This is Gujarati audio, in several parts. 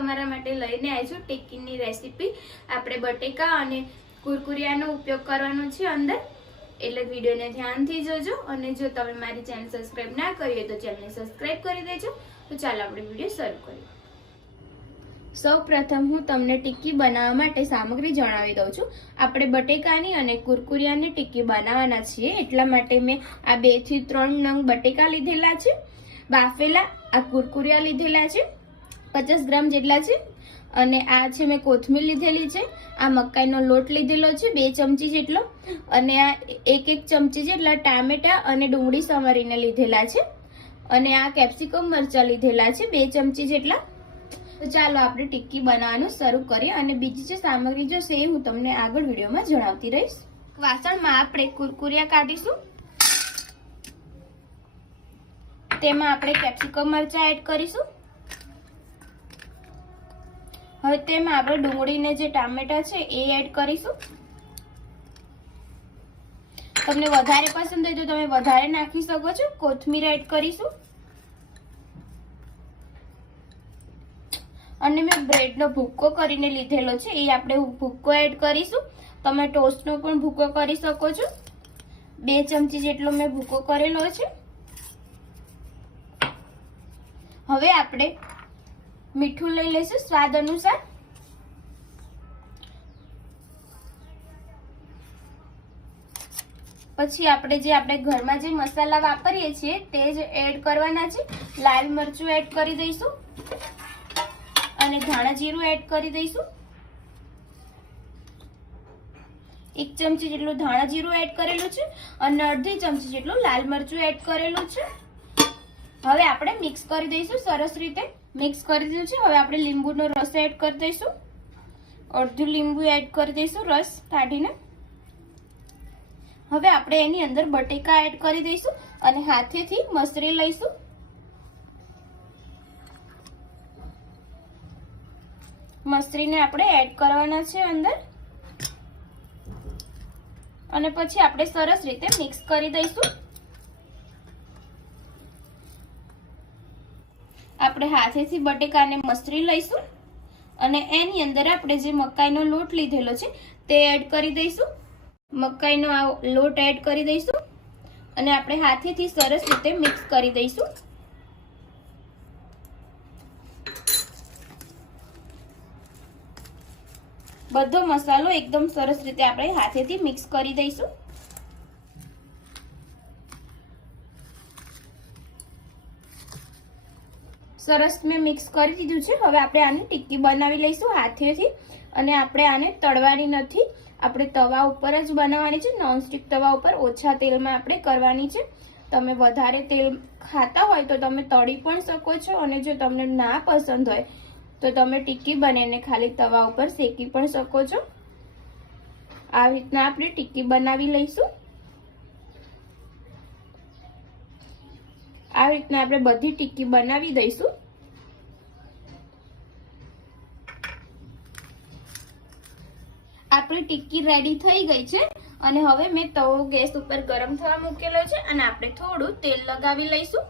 તમારા માટે લઈને આવી છું ટિક્કીની રેસીપી। આપણે બટેકા અને કુરકુરિયાનો ઉપયોગ કરવાનો છે અંદર, એટલે વિડીયોને ધ્યાનથી જોજો। અને જો તમે મારી ચેનલ સબસ્ક્રાઇબ ના કરી હોય તો ચેનલને સબસ્ક્રાઇબ કરી દેજો। તો ચાલો આપણે વિડીયો શરૂ કરીએ। સૌપ્રથમ હું તમને ટિક્કી બનાવવા માટે સામગ્રી જણાવી દઉં છું। આપણે બટેકાની અને કુરકુરિયાની ટિક્કી બનાવવાના છીએ, એટલા માટે મેં આ 2 થી 3 નંગ બટેકા લીધેલા છે, બાફેલા આ કુરકુરિયા લીધેલા છે 50 ગ્રામ જેટલા છે, અને આ છે મેં કોથમીર લીધેલી છે, આ મકાઈનો લોટ લીધેલો છે 2 ચમચી જેટલો, અને આ 1 ચમચી જેટલા ટામેટા અને ડુંગળી સમારીને લીધેલા છે, અને આ કેપ્સિકમ મરચાં લીધેલા છે 2 ચમચી જેટલા। તો ચાલો આપણે ટિક્કી બનાવવાનું શરૂ કરીએ, અને બીજી જે સામગ્રી જોશે એ હું તમને આગળ વિડીયોમાં જણાવતી રહીશ। વાસણમાં આપણે કુરકુરિયા કાઢીશું, તેમાં આપણે કેપ્સિકમ મરચાં એડ કરીશું। હવે તેમાં આપણે ડુંગળીને જે ટામેટા છે એ એડ કરીશું। તમને વધારે પસંદ હોય તો તમે વધારે નાખી શકો છો। કોથમીર એડ કરીશું, અને મેં બ્રેડનો ભૂક્કો કરીને લીધેલો છે એ આપણે ભૂક્કો એડ કરીશું। તમે ટોસ્ટનો પણ ભૂક્કો કરી શકો છો, 2 ચમચી જેટલો મેં ભૂક્કો કરેલો છે। હવે આપણે મીઠું લઈ લઈશું સ્વાદ અનુસાર। પછી આપણે ઘરમાં જે મસાલા વાપરીએ છીએ તે જ એડ કરવાના છે। લાલ મરચું એડ કરી દઈશું, અને ધાણા જીરું એડ કરી દઈશું। 1 ચમચી જેટલું ધાણા જીરું એડ કરેલું છે, અને અડધી ચમચી જેટલું લાલ મરચું એડ કરેલું છે। હવે આપણે મિક્સ કરી દઈશું, સરસ રીતે મિક્સ કરી દીધું છે। હવે આપણે લીંબુનો રસ એડ કરી દઈશું, અડધું લીંબુ એડ કરી દઈશું રસ કાઢીને। હવે આપણે એની અંદર બટેકા એડ કરી દઈશું, અને હાથેથી મસળી લઈશું। મસળીને આપણે એડ કરવાના છે અંદર, અને પછી આપણે સરસ રીતે મિક્સ કરી દઈશું। આપણે હાથેથી બટેકાને મસળી લઈશું, અને એની અંદર આપણે જે મકાઈનો લોટ લીધેલો છે તે એડ કરી દઈશું। મકાઈનો આ લોટ એડ કરી દઈશું, અને આપણે હાથેથી સરસ રીતે મિક્સ કરી દઈશું। બધો મસાલો એકદમ સરસ રીતે આપણે હાથેથી મિક્સ કરી દઈશું। સરસ મેં મિક્સ કરી દીધું છે। હવે આપણે આની ટિક્કી બનાવી લઈશું હાથેથી, અને આપણે આને તળવાની નથી, આપણે તવા ઉપર જ બનાવવાની છે, નોનસ્ટિક તવા ઉપર ઓછા તેલમાં આપણે કરવાની છે। તમે વધારે તેલ ખાતા હોય તો તમે તળી પણ શકો છો, અને જો તમને ના પસંદ હોય તો તમે ટિક્કી બનાવીને ખાલી તવા ઉપર શેકી પણ શકો છો। આવી રીતના આપણે ટિક્કી બનાવી લઈશું। આવી રીતના આપણે બધી ટિક્કી બનાવી દઈશું। આપણી ટિક્કી રેડી થઈ ગઈ છે, અને હવે મેં તવો ગેસ ઉપર ગરમ થવા મૂકેલો છે, અને આપણે થોડું તેલ લગાવી લઈશું,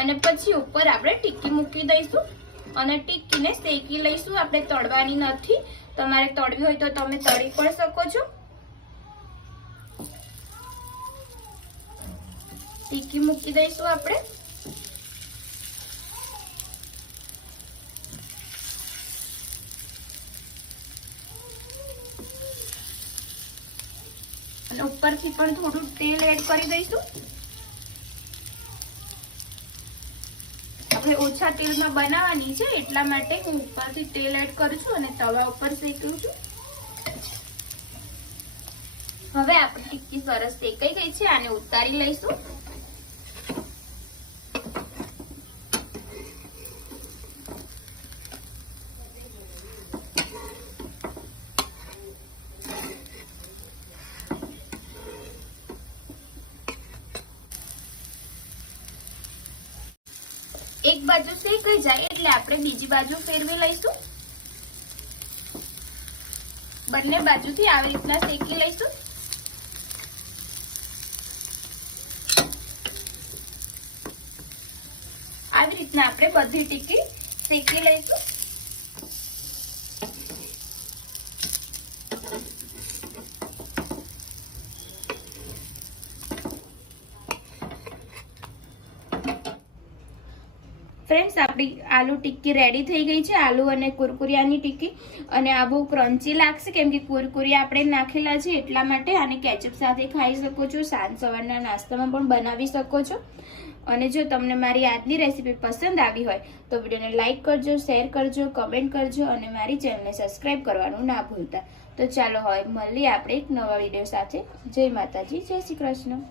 અને પછી ઉપર આપણે ટિક્કી મૂકી દઈશું, અને ટિક્કીને શેકી લઈશું। આપણે તળવાની નથી, તમારે તળવી હોય તો તમે તળી પણ શકો છો। ટિક્કી મૂકી દઈશું આપણે, અને ઉપરથી પણ થોડું તેલ એડ કરી દઈશું। આપણે ઓછા તેલમાં બનાવવાની છે, એટલા માટે હું ઉપરથી તેલ એડ કરું છું અને તવા ઉપર શેકું છું। હવે આપણી ટિક્કી સરસ શેકાઈ ગઈ છે, આને ઉતારી લઈશું। એક બાજુ શેકાઈ જાય એટલે આપણે બીજી બાજુ ફેરવી લઈશું। બંને બાજુથી આવી રીતના શેકી લઈશું। આવી રીતના રીતના આપણે બધી ટિક્કી શેકી લઈશું। ફ્રેન્ડ્સ, આપણી આલુ ટિક્કી રેડી થઈ ગઈ છે, આલુ અને કુરકુરિયાની ટિક્કી। અને આ બહુ ક્રન્ચી લાગશે કેમ કે કુરકુરિયા આપણે નાખેલા છે એટલા માટે। આને કેચઅપ સાથે ખાઈ શકો છો, સાંજ સવારના નાસ્તામાં પણ બનાવી શકો છો। અને જો તમને મારી આજની રેસીપી પસંદ આવી હોય તો વિડીયોને લાઇક કરજો, શેર કરજો, કમેન્ટ કરજો અને મારી ચેનલને સબસ્ક્રાઇબ કરવાનું ના ભૂલતા। તો ચાલો હવે મળીએ આપણે એક નવા વિડીયો સાથે। જય માતાજી, જય શ્રી કૃષ્ણ।